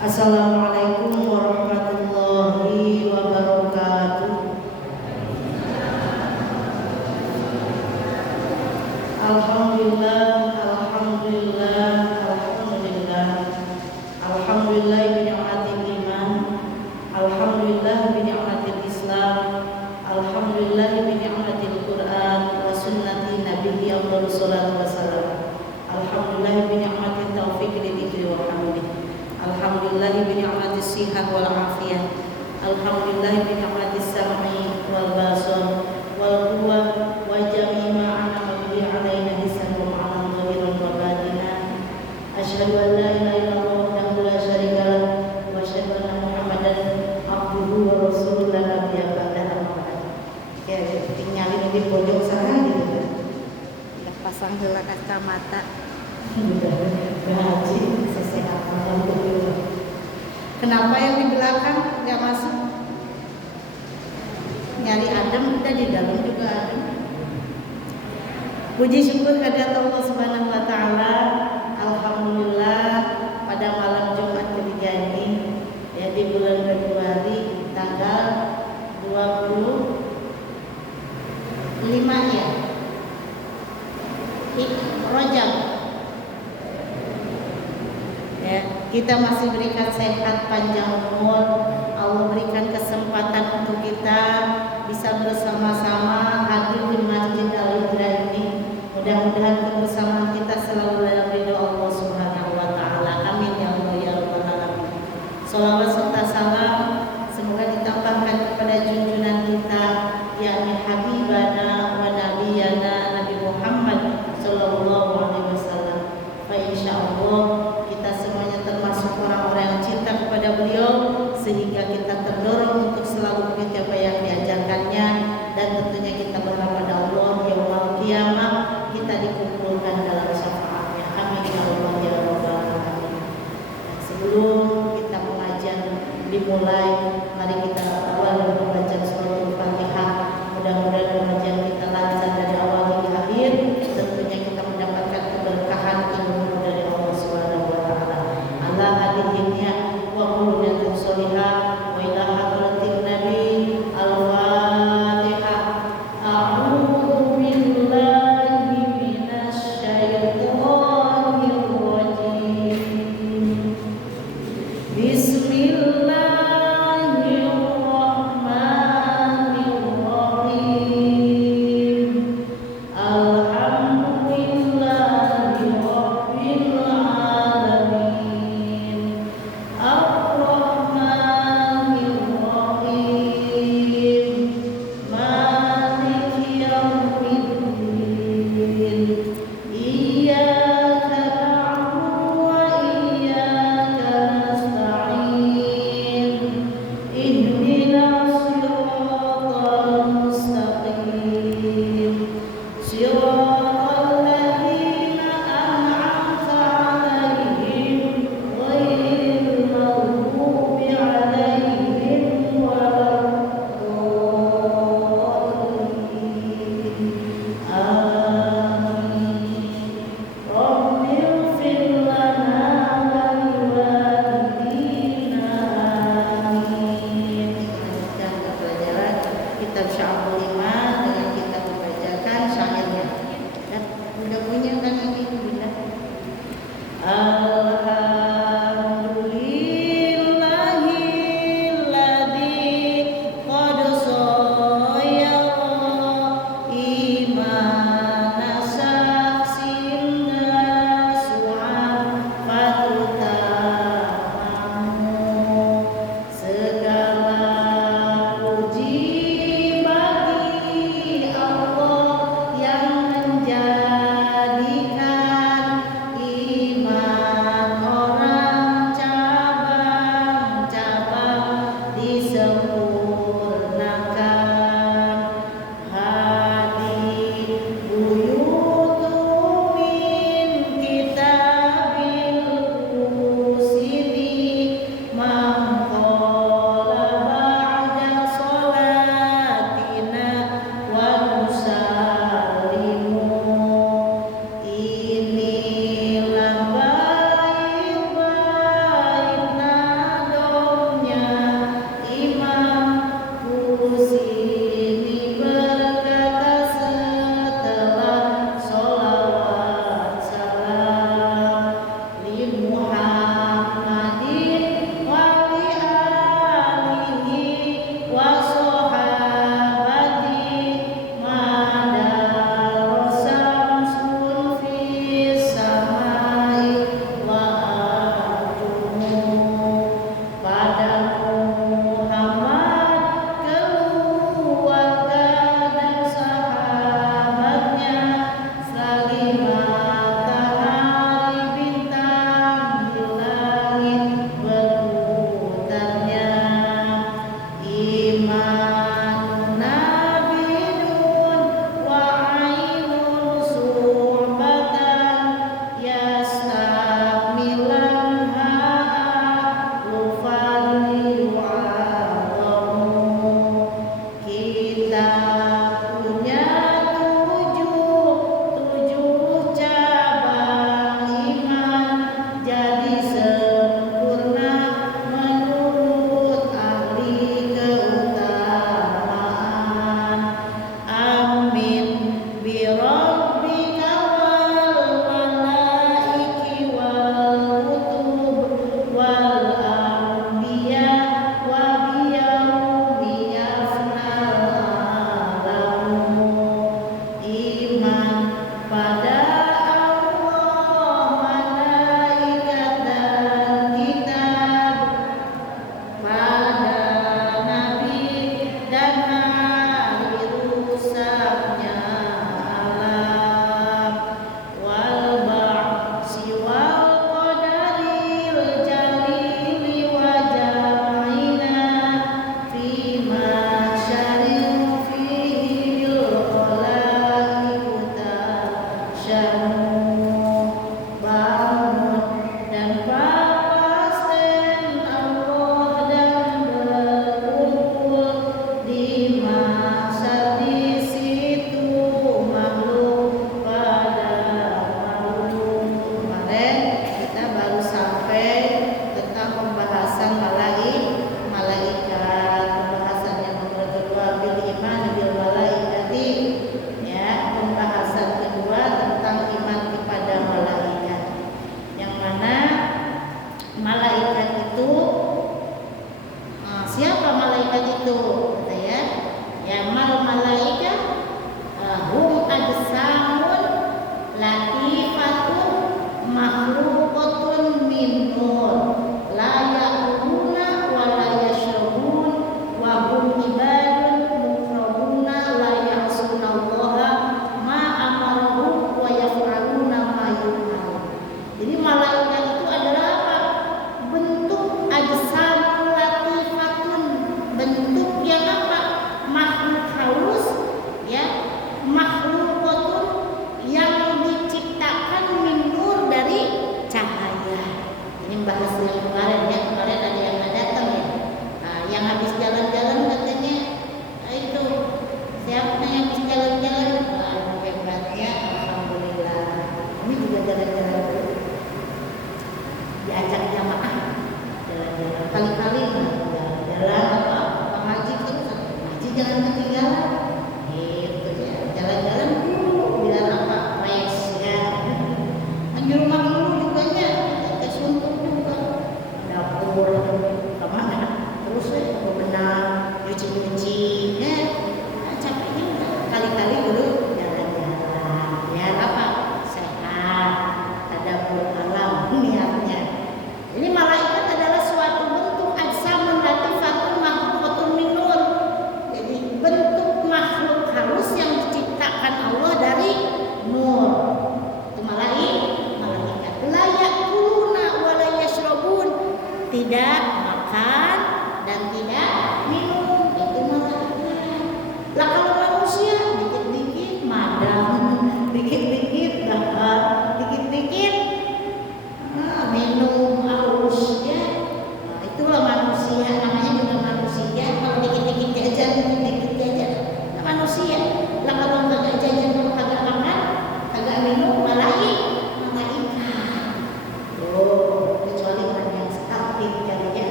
Assalamualaikum warahmatullahi wabarakatuh. Alhamdulillah, alhamdulillah, alhamdulillah. Alhamdulillah bi ni'matil iman. Alhamdulillah bi ni'matil Islam. Alhamdulillah bi ni'matil Quran wa sunnati nabiyyi afdhalus salatu wassalam. Alhamdulillah bi ni'matit taufiq lil dhikri wa hamdi. Alhamdulillah bi ni'matis sihah wal afiyah. Alhamdulillah bi ni'matis sam'i wal basar wal quwwah wa jami' ma an'ama bihi 'alaina hisan wa ma'ana dhahiran wa batina. Asyhadu an la ilaha illallah wahdahu la syarika lah wa asyhadu anna Muhammadan abduhu wa rasuluhu la nabiyya ba'dahu. Oke, tinggalin di pojok sana gitu kan. Udah pasang heula kacamata. Udah gaji sesehat alhamdulillah. Kenapa yang di belakang nggak masuk? Nyari adem, udah di dalam juga adem. Puji syukur kehadirat Allah Subhanahu wa taala. Alhamdulillah pada malam Jumat ketiga ini ya di bulan Februari tanggal 25 ya. Rajab. Ya, kita masih berikan sehat panjang umur. Allah berikan kesempatan untuk kita bisa bersama-sama hadir di Masjid Al-Hijrah ini. Mudah-mudahan kebersamaan kita selalu dalam ridho Allah Subhanahu wa taala. Amin ya Allah ya rabbal alamin. Shalawat serta salam semoga ditambahkan kepada junjungan kita yakni habibana wa nabiyana Nabi Muhammad sallallahu alaihi wasallam. Fa insyaallah kita semuanya termasuk orang-orang yang cinta kepada beliau sehingga kita terdorong untuk selalu mengikuti apa yang diajarkannya dan tentunya kita berharap pada Allah yaumul qiyamah kita dikumpulkan dalam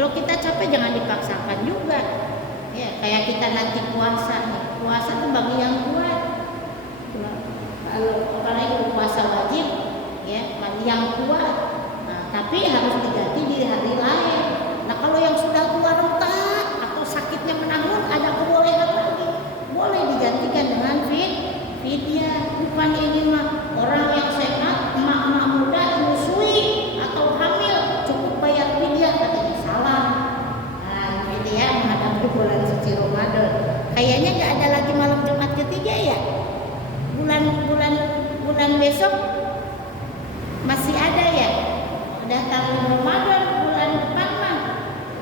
Kalau kita capek jangan dipaksakan juga. Ya, kayak kita nanti puasa nih. Puasa Fidyah, bukan ini mah orang yang sehat, emak-emak muda menyusui atau hamil cukup bayar fidyah, katanya salah. Nah, fidyah menghadapi bulan suci Ramadan. Kayaknya nggak ada lagi malam Jumat ketiga ya. Bulan besok masih ada ya. Udah tahun Ramadan, bulan depan mah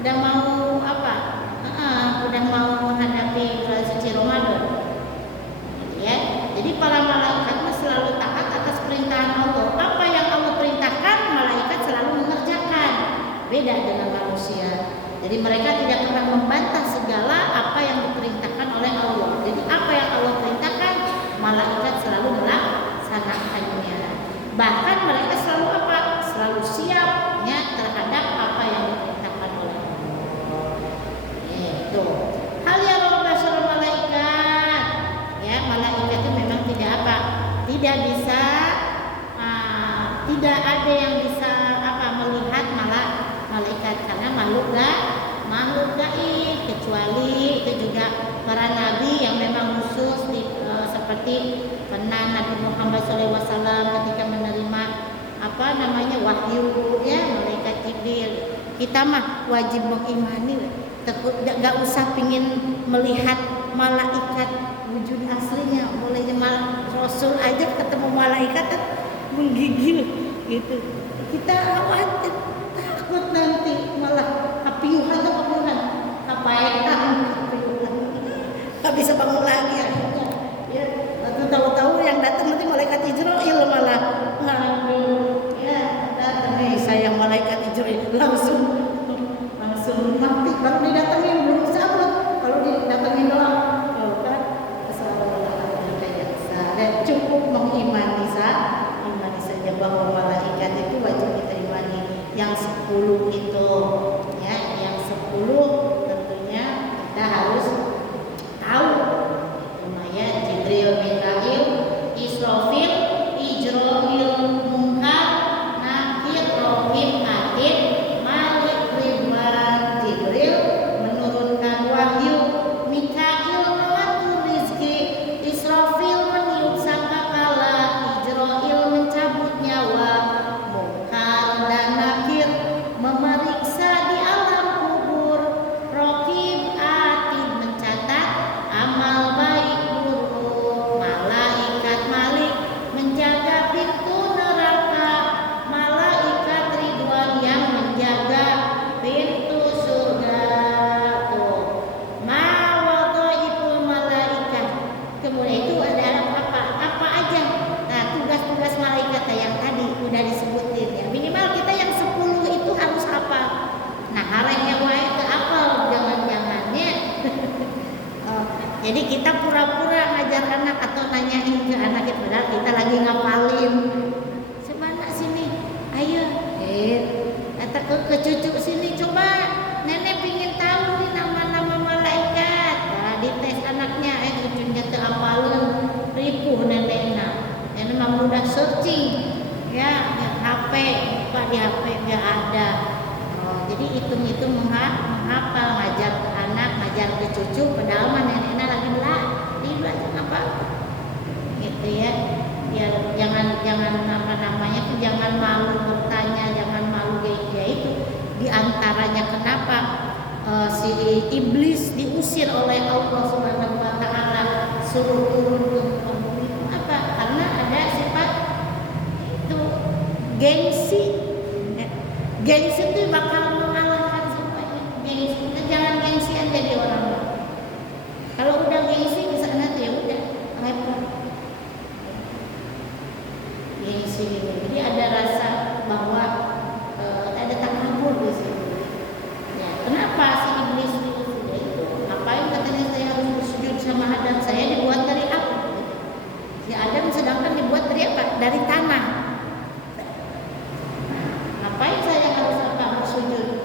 udah mau apa? Udah mau menghadapi bulan suci Ramadan. Ya, jadi para malaikat selalu taat atas perintahan Allah. Apa yang Allah perintahkan, malaikat selalu mengerjakan. Beda dengan manusia. Jadi mereka tidak pernah membantah segala apa yang diperintahkan oleh Allah. Jadi apa yang Allah perintahkan, malaikat selalu melaksanakannya. Bahkan mereka selalu apa? Selalu siap ya terhadap apa yang diperintahkan oleh Allah. Itu. Hal yang rasul malaikat, ya malaikat itu memang tidak apa? Tidak bisa, tidak ada yang bisa apa melihat malaikat karena makhluk gaib, kecuali itu juga para nabi yang memang khusus seperti pernah Nabi Muhammad SAW ketika menerima apa namanya wahyu ya malaikat Jibril. Kita mah wajib mengimani, nggak usah pingin melihat malaikat wujud aslinya, mulai Rasul aja ketemu malaikat menggigil gitu. Kita khawatir, takut nanti malah kapiuhan kapaetan, nggak bisa bangun lagi akhirnya. Ya, lalu tahu-tahu yang datang nanti malaikat Israil malah ngadu, ya datang nih saya malaikat Israil langsung mati. Kalau didatengin belum sabut, kalau didatengin doang, kan dan cukup mengimani saja bahwa malaikat itu wajib kita imani. Yang 10 itu, ya, yang 10 tentunya kita harus tahu. Namanya Jibril, Mikail, Israfil, Ijrail, Munkar, Nakir, Rohim, Atid, Malik, Ridwan. Jibril menurunkan wahyu, Mikail mengatur rizki, Israfil meniup sangkakala, Ijrail mencabut nyawa, Munkar dan Nakir memeriksa di alam kubur, Rohim, Atid mencatat amal baik buruk, malaikat Malik menjaga pintu neraka, malaikat Ridwan yang menjaga pintu surga. Mawadhaiful malaikat. Kemudian itu ada apa aja. Nah, tugas-tugas malaikat yang tadi udah disebutin ya. Minimal kita yang 10 itu harus apa? Nah, hareng yang lain ke apa? Jangan-jangannya. Jadi kita pura-pura ngajar anak atau nanyain ke anak kita padahal kita lagi ngapalin. Sebenarnya sini, ayo, kata ke cucu sini coba, nenek pingin tahu nih nama-nama malaikat. Nah, dites anaknya, cucunya teu apalin, ripuh neneknya. Yang memang mudah searching, ya, HP, buka di HP nggak ada. Jadi hitung-hitung menghafal, ngajar ke anak, ngajar ke cucu, padahal mah neneknya lagi belajar apa? Gitu ya. Ya jangan apa namanya tuh jangan malu bertanya, jangan malu kayak itu. Di antaranya kenapa si iblis diusir oleh Allah Subhanahu wa taala suruh turun ke bumi itu apa? Karena ada sifat itu gengsi. Gengsi itu bakal mengalahkan semuanya. Gengsi, jangan gengsian jadi orang. Kalau udah gengsi di sana tuh ya udah repot. Gengsi, jadi ada rasa bahwa ada takabur di situ. Ya, kenapa si iblis itu? Ngapain katanya saya harus bersujud sama Adam? Saya dibuat dari apa? Si Adam sedangkan dibuat dari apa? Dari tanah. Ngapain saya harus bersujud?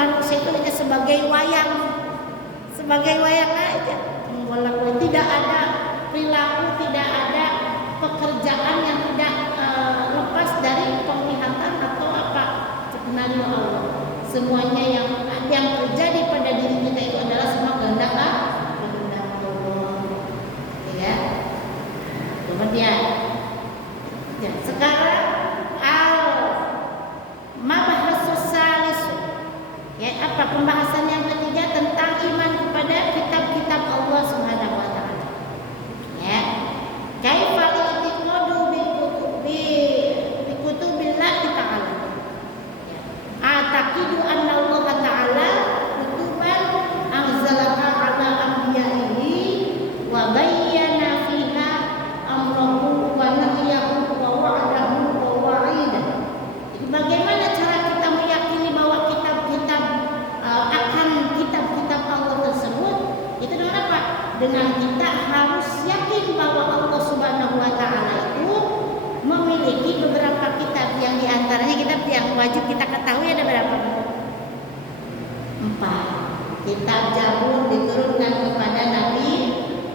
manusia itu hanya sebagai wayang aja. Tidak ada perilaku, tidak ada pekerjaan yang tidak lepas dari penglihatan atau apa skenario Allah. Semuanya yang terjadi pada diri kita itu adalah semua kehendak Allah. Ya. Kemudian ya, sekarang al-mabahasus salis. Ya, apa pembahasan yang ketiga tentang iman kepada kitab-kitab Allah Subhanahu wa taala. Ya. Kaifal i'tiqadu bi kutubillah ta'ala. Ya. Ataqidu anna Allah ta'ala kutuban anzalaha 'ala anbiya'ihi wa bayyana fiha amrahu wa nahyahu wa wa'adahu wa wa'idahu. Jadi bagaimana cara kita meyakini bahwa kitab-kitab akan kitab-kitab Allah tersebut? Itu dengan apa? Dengan kita harus yakin bahwa Allah Subhanahu wa taala itu memiliki beberapa kitab, yang diantaranya kitab yang wajib kita ketahui ada berapa? 4. Kitab Zabur diturunkan kepada Nabi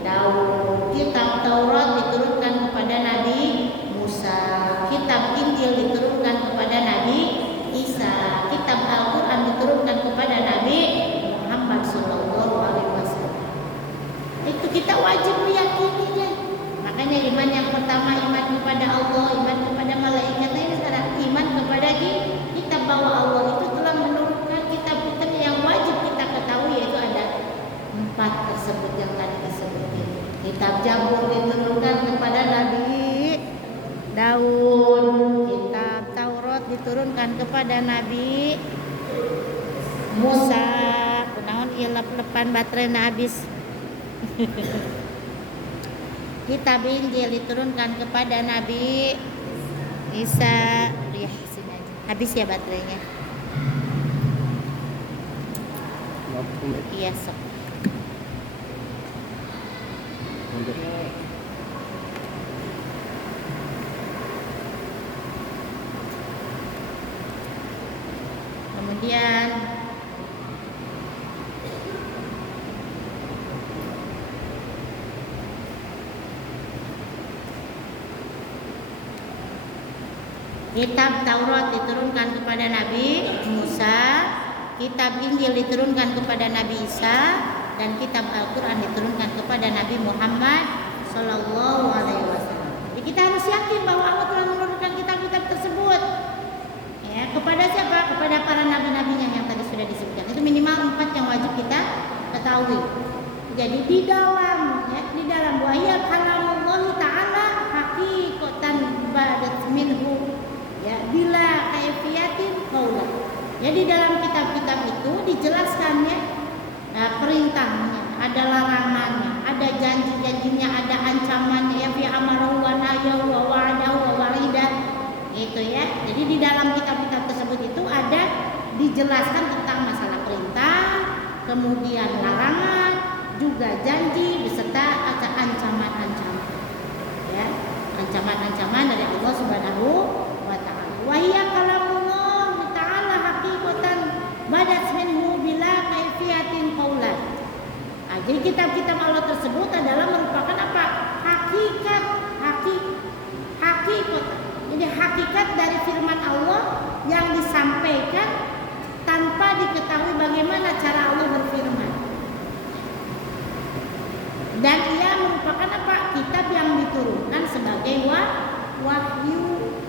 Daud, kitab Taurat diturunkan kepada Nabi Musa, kitab Injil diturunkan kepada Nabi Isa, kitab Al-Quran diturunkan kepada Nabi Muhammad SAW. Itu kita wajib meyakininya. Makanya iman yang pertama iman kepada Allah, iman kepada malaikat. Ini sekarang iman kepada kitab, bahwa Allah itu telah menurunkan kitab-kitab yang wajib kita ketahui, yaitu ada 4 tersebut yang tadi disebutkan. Kitab Zabur diturunkan kepada Nabi Daud, kitab Taurat diturunkan kepada Nabi Musa. Kunaon ieu lep-lepan baterena habis. Kitab Injil diturunkan kepada Nabi Isa. Ya, sini aja. Habis ya baterainya. Iya, sok. Kemudian kitab Taurat diturunkan kepada Nabi Musa, kitab Injil diturunkan kepada Nabi Isa, dan kitab Al-Quran diturunkan kepada Nabi Muhammad Sallallahu Alaihi Wasallam. Jadi kita harus yakin bahwa Allah telah menurunkan kitab-kitab tersebut. Ya, kepada siapa? Kepada para nabi-nabinya yang tadi sudah disebutkan. Itu minimal 4 yang wajib kita ketahui. Jadi di dalam wahya kalamullah Ta'ala haqiqatan badat minhu. Ya, bila kaifiyatin qaulah. Jadi dalam kitab-kitab itu dijelaskannya perintahnya, ada larangannya, ada janji-janjinya, ada ancamannya, ya fi amaru wa nahyu wa wa'adahu wa wa'idah. Itu ya. Jadi di dalam kitab-kitab tersebut itu ada dijelaskan tentang masalah perintah, kemudian larangan, juga janji beserta ada ancaman-ancaman. Ya, ancaman-ancaman dari Allah Subhanahu wa taala. Wa hiya kalamullah ta'ala haqiqatan badat minhu bila kaifiyatin qaulan. Jadi kitab-kitab Allah tersebut adalah merupakan apa? Hakikat. Jadi hakikat dari firman Allah yang disampaikan tanpa diketahui bagaimana cara Allah berfirman. Dan ia merupakan apa? Kitab yang diturunkan sebagai wahyu.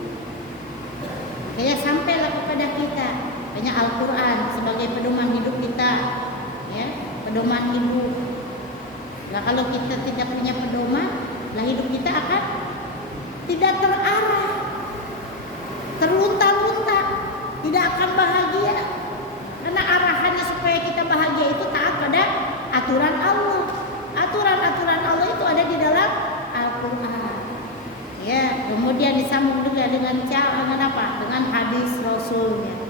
Kayak sampailah kepada kita. Hanya Al-Quran sebagai pedoman hidup kita, ya, pedoman hidup. Nah, kalau kita tidak punya pedoman, lah hidup kita akan tidak terarah, terlunta-lunta, tidak akan bahagia. Karena arahannya supaya kita bahagia itu taat pada aturan Allah. Aturan-aturan Allah itu ada di dalam Al-Quran. Ya, kemudian disambung juga dengan apa? Dengan hadis Rasulnya.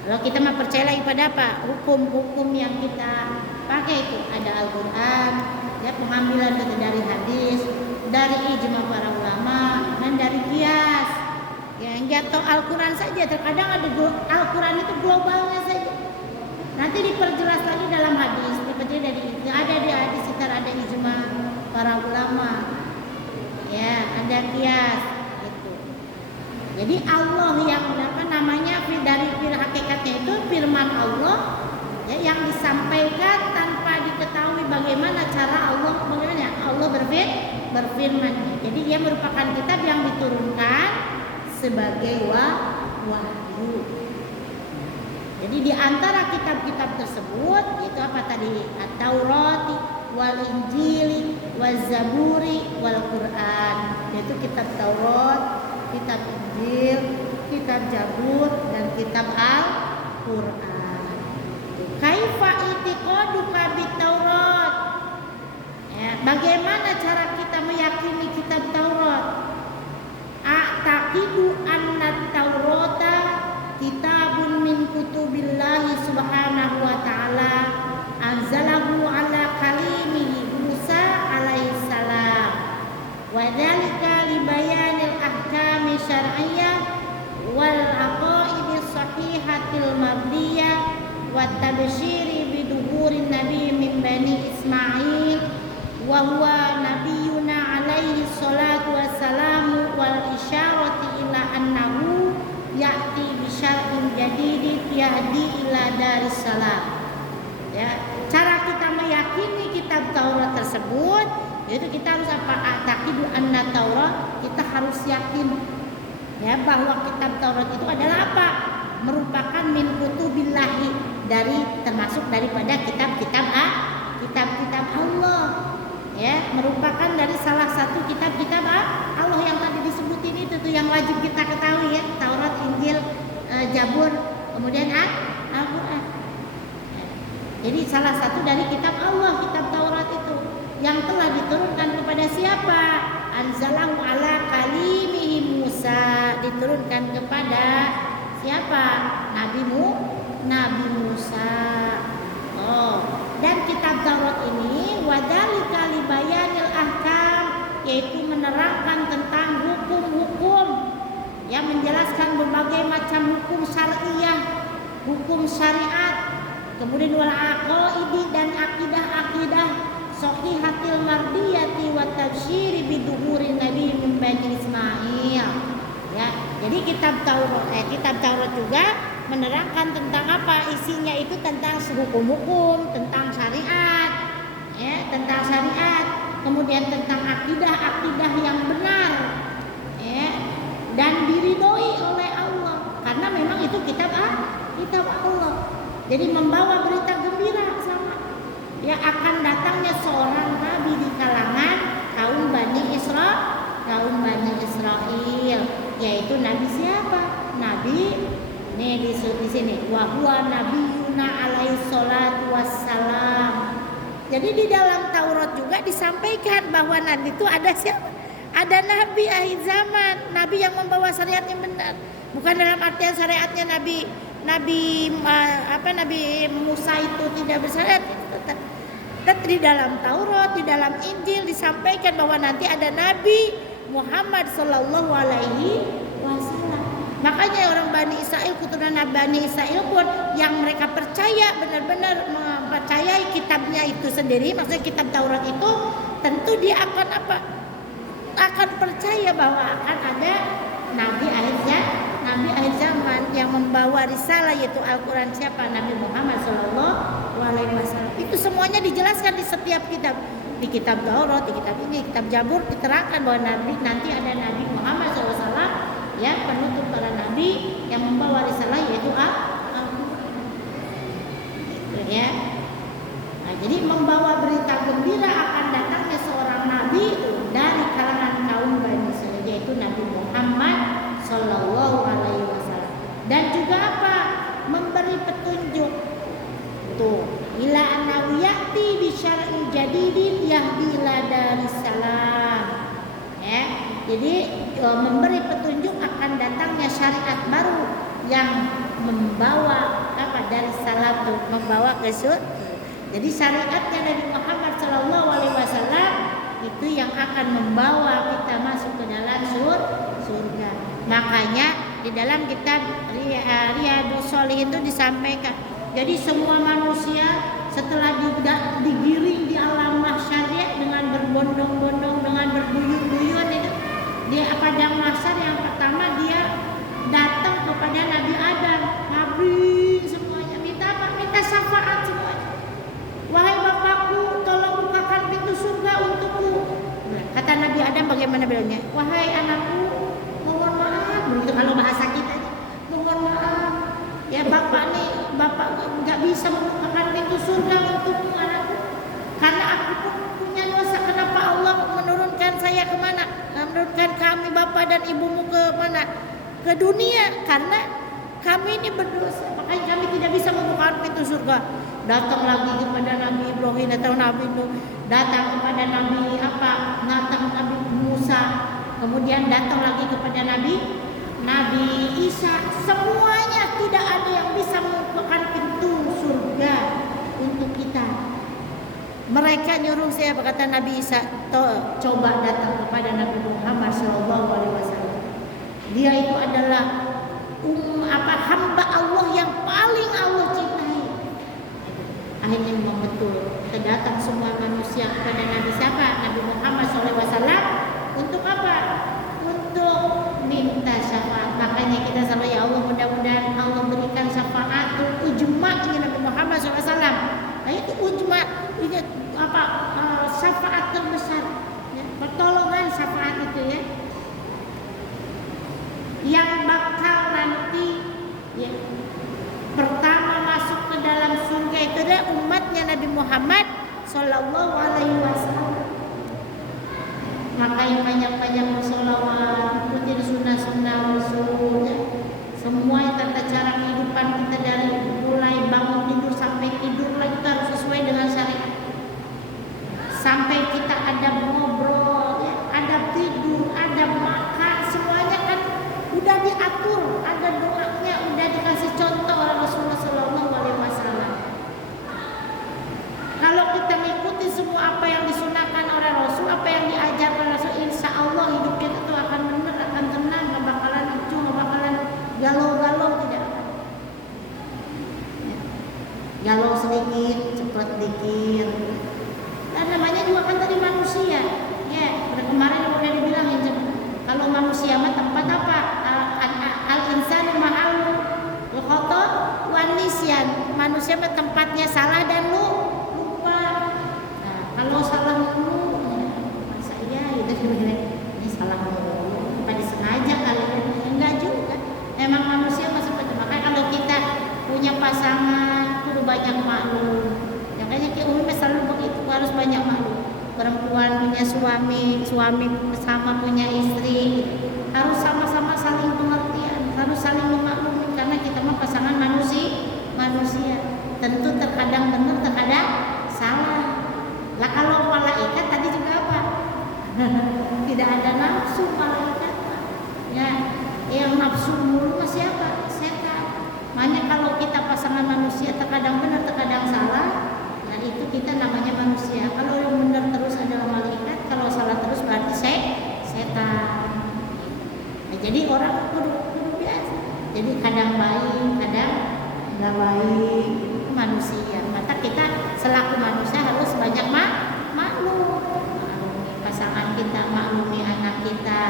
Kalau kita mah percaya pada apa? Hukum-hukum yang kita pakai itu ada Al-Quran, ya, pengambilan dari hadis, dari ijma para ulama, dan dari qiyas. Yang jatuh Al-Quran saja, terkadang ada Al-Quran itu globalnya saja. Nanti diperjelas lagi dalam hadis, ada di hadis sekitar ada ijma para ulama. Ya, ada kias gitu. Jadi Allah yang namanya dari hakikatnya itu firman Allah ya, yang disampaikan tanpa diketahui bagaimana cara Allah, bagaimana Allah berfirman. Jadi dia merupakan kitab yang diturunkan sebagai wahyu. Jadi di antara kitab-kitab tersebut itu apa tadi? At-Taurat, wal Injil, wal Zaburi, wal Quran. Yaitu kitab Taurat, kitab Injil, kitab Zabur, dan kitab Al-Quran. Kaifa itiqaduka bit-Taurat? Ya, bagaimana cara kita meyakini kitab Taurat? A'taqidu anna Taurata kitabun min kutubillahi subhanahu wa ta'ala anzalahu ala kalimihi Musa alaihi salam wa dzalika li bayanil ahkami syar'iyyah wal aqaidi sahihatil mabdiyah wa tabsyiri biduhurin nabi min bani Ismail wa huwa nabiyuna alaihi salatu wassalamu wal isyarati ila annahu ya'ti bisyar'in jadidin yahdi ila darissalam. Ya, cara kita meyakini kitab Taurat tersebut yaitu kita harus apa? Taqidu anna Taurat, kita harus yakin ya bahwa kitab Taurat itu adalah apa? Merupakan min kutubillahi, termasuk daripada kitab-kitab Allah. Ya, merupakan dari salah satu kitab-kitab Allah yang tadi disebutin itu tuh yang wajib kita ketahui ya, Taurat, Injil, Zabur, kemudian Al-Quran. Jadi salah satu dari kitab Allah, kitab Taurat itu yang telah diturunkan kepada siapa? Anzalahu ala kalimihi Musa, diturunkan kepada siapa? Nabi Musa. Dan kitab Taurat ini wadzalika li bayanil ahkam, yaitu menerangkan tentang hukum-hukum yang menjelaskan berbagai macam hukum syariah, hukum syariat, kemudian wal aqaidi dan akidah-akidah sahihatil mardiyati wa tabsyiri biduhuri nabi min bani Ismail. Ya, jadi kitab Taurat juga menerangkan tentang apa? Isinya itu tentang hukum-hukum, tentang syariat, ya, tentang syariat, kemudian tentang akidah-akidah yang benar, ya, dan diridhoi oleh Allah, karena memang itu kitab Allah. Jadi membawa berita gembira sama ya akan datangnya seorang nabi di kalangan kaum Bani Israel, yaitu nabi siapa? Nabi di sini wa huwa nabiyuna alaihi salatu wassalam. Jadi di dalam Taurat juga disampaikan bahwa nanti itu ada siapa? Ada nabi akhir zaman, nabi yang membawa syariat yang benar. Bukan dalam artian syariatnya Nabi Musa itu tidak bersyariat. Tetapi di dalam Taurat, di dalam Injil disampaikan bahwa nanti ada Nabi Muhammad sallallahu alaihi wasallam. Makanya orang Bani Israel, keturunan Bani Israel pun yang mereka percaya, benar-benar mempercayai kitabnya itu sendiri, maksudnya kitab Taurat itu, tentu dia akan apa? Akan percaya bahwa akan ada Nabi akhir zaman yang membawa risalah, yaitu Al-Quran. Siapa? Nabi Muhammad sallallahu alaihi wasallam. Itu semuanya dijelaskan di setiap kitab. Di kitab Taurat, di kitab ini, kitab Zabur diterangkan bahwa nanti ada Nabi Muhammad SAW ya, penutup para nabi yang membawa risalah, yaitu Al-Quran. Ya. Nah, jadi membawa berita gembira akan datangnya seorang nabi dari kalangan kaum Bani Israil, yaitu Nabi Muhammad sallallahu alaihi wasallam. Dan juga apa? Memberi petunjuk. Tuh, ila annahu ya'ti bi syar'in jadidin yahdi ila darissalam. Ya. Jadi memberi petunjuk akan datangnya syariat baru yang membawa apa? Dari salam, tuh, membawa ke surga. Jadi syariatnya Nabi Muhammad sallallahu alaihi wasallam itu yang akan membawa kita masuk ke dalam surga. Makanya di dalam kitab Riyadhus Shalihin itu disampaikan Jadi semua manusia setelah digiring di alam mahsyar dengan berbondong-bondong, dengan berduyun-duyun itu, dia padang mahsyar yang pertama dia datang kepada Nabi Adam, Nabi semuanya minta apa? Minta syafaat semuanya. Wahai Bapakku, tolong bukakan pintu surga untukku. Kata Nabi Adam bagaimana bilangnya? Wahai anakku, mohon maaf. Begitu kalau bahasa kita, mohon maaf. Ya Bapak nggak bisa membukakan pintu surga untukmu anakku. Karena aku pun punya dosa. Kenapa Allah menurunkan saya kemana? Menurunkan kami Bapak dan Ibumu ke mana? Ke dunia. Karena kami ini berdosa. Makanya kami tidak bisa membukakan pintu surga. Datang lagi kepada Nabi Ibrahim atau Nabi Nuh, datang kepada Nabi Nabi Musa, kemudian datang lagi kepada Nabi Isa. Semuanya tidak ada yang bisa membukakan pintu surga untuk kita. Mereka nyuruh saya, kata Nabi Isa, coba datang kepada Nabi Muhammad SAW. Dia itu adalah hamba Allah yang paling Allah cintai. Akhirnya memang betul, kita datang semua manusia kepada Nabi siapa? Nabi Muhammad SAW. Untuk apa? Untuk minta syafaat. Makanya kita sama ya Allah, mudah-mudahan Allah berikan syafaat ujma Nabi Muhammad SAW. Nah itu ujma, syafaat terbesar, ya, pertolongan syafaat itu ya, yang bakal nanti ya, pertama masuk ke dalam surga itu adalah umatnya Nabi Muhammad Sallallahu Alaihi Wasallam. Makanya banyak-banyak bersolawat, menjadi sunnah-sunnah Rasul. Ya. Semua tata cara kehidupan kita dari mulai bangun tidur sampai tidur lagi kita harus sesuai dengan syariat. Sampai kita ada ngobrol, ya, ada tidur, ada makan, semuanya kan udah diatur, ada doanya, udah dikasih contoh oleh Rasulullah Sallallahu Alaihi Wasallam. Kalau kita mengikuti semua apa yang disunahkan oleh Rasul, apa yang diajarkan Rasul, insya Allah hidup kita itu akan benar, akan tenang, nggak bakalan lucu, nggak bakalan galau-galau, tidak akan. Ya. Galau sedikit, cepat dikit. Dan namanya juga kan tadi manusia. Ya, kemarin udah dibilangin, kalau manusia mah tempat apa? Al-insanu ma'al khata wa nisyan. Manusia mah tempatnya salah dan lupa. Nah, kalau salah mulu, masa iya gitu ini salah mulu. Pada sengaja kali ya. Enggak juga. Emang manusia mah seperti makanya kalau kita punya pasangan kudu banyak maklum. Makanya kita umumnya selalu begitu, harus banyak maklum. Perempuan punya suami sama punya istri, harus sama-sama saling pengertian, harus saling memaklumi karena kita mah pasangan manusia. Tentu terkadang benar, terkadang salah. Lah kalau malaikat tadi juga apa? Tidak ada nafsu malaikat. Ya, yang nafsu mulu siapa? Setan. Makanya kalau kita pasangan manusia terkadang benar, terkadang salah. Nah itu kita namanya manusia. Kalau yang benar terus adalah malaikat, kalau salah terus berarti setan. Nah, jadi orang kudu biasa. Jadi kadang baik, kadang nggak baik. Itu manusia. Maka kita selaku manusia harus banyak maklum. Maklumi pasangan kita, maklumi anak kita.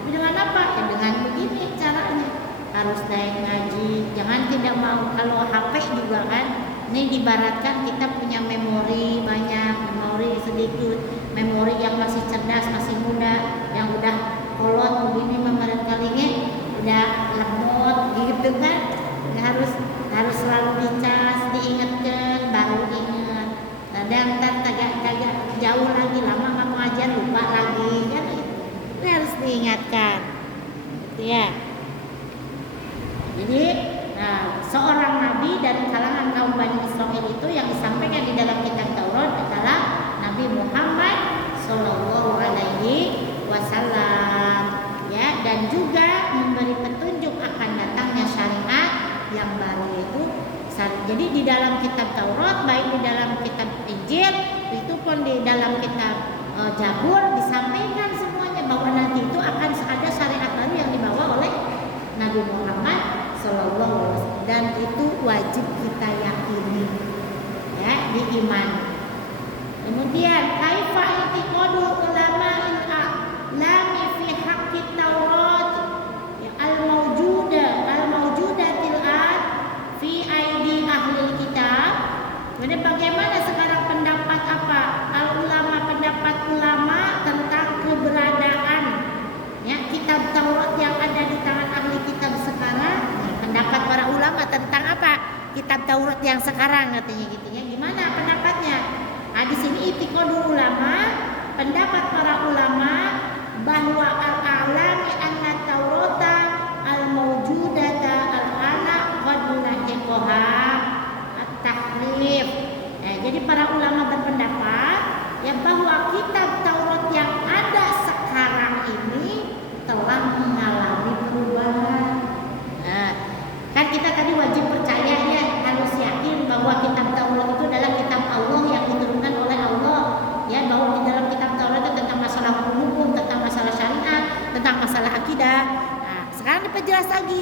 Tapi dengan apa? Ya dengan begini caranya. Harus naik ngaji. Jangan tidak mau. Kalau HP juga kan. Ini dibaratkan kita punya memori banyak, memori sedikit, memori yang masih cerdas, masih muda, yang udah kolot begini memarin kalinya udah lemot gitu kan. Ya, harus selalu dicas, diingatkan, baru ingat. Kadang agak jauh lagi, lama kamu ajar lupa lagi kan. Ini harus diingatkan. Gitu ya. Jadi seorang nabi dari kalangan kaum Bani Israil itu yang disampaikan di dalam kitab Taurat adalah Nabi Muhammad Sallallahu Alaihi Wasallam, ya, dan juga memberi petunjuk akan datangnya syariat yang baru itu. Jadi di dalam kitab Taurat, baik di dalam kitab Injil, itu pun di dalam kitab Zabur disampaikan semuanya bahwa nanti itu akan ada syariat baru yang dibawa oleh Nabi Muhammad Sallallahu Alaihi Wasallam, dan itu wajib kita yakini ya di iman. Kemudian kaifa i'tiqadu ulama'il a'lami fi haqqit Taurat ya, al-mawjudatil ad fi aidi ahli kitab. Kemudian bagaimana sekarang pendapat apa pendapat ulama tentang keberadaan ya kitab Taurat yang ada di tangan ahli kitab sekarang. Nah, pendapat para ulama tentang apa kitab Taurat yang sekarang katanya gitu ya. Gimana pendapatnya? Nah, di sini i'tiqadu ulama, pendapat para ulama bahwa al-a'lami anna Taurata al-mawjudata al-ana qad lahiqaha at-tahrif. Jadi para ulama berpendapat ya bahwa kitab Taurat yang ada sekarang ini telah mengalami perubahan. Nah, kan kita tadi wajib percaya ya, harus yakin bahwa kitab Taurat itu adalah kitab Allah yang diturunkan oleh Allah. Ya, bahwa di dalam kitab Taurat itu tentang masalah hukum, tentang masalah syariat, tentang masalah akidah. Nah, sekarang diperjelas lagi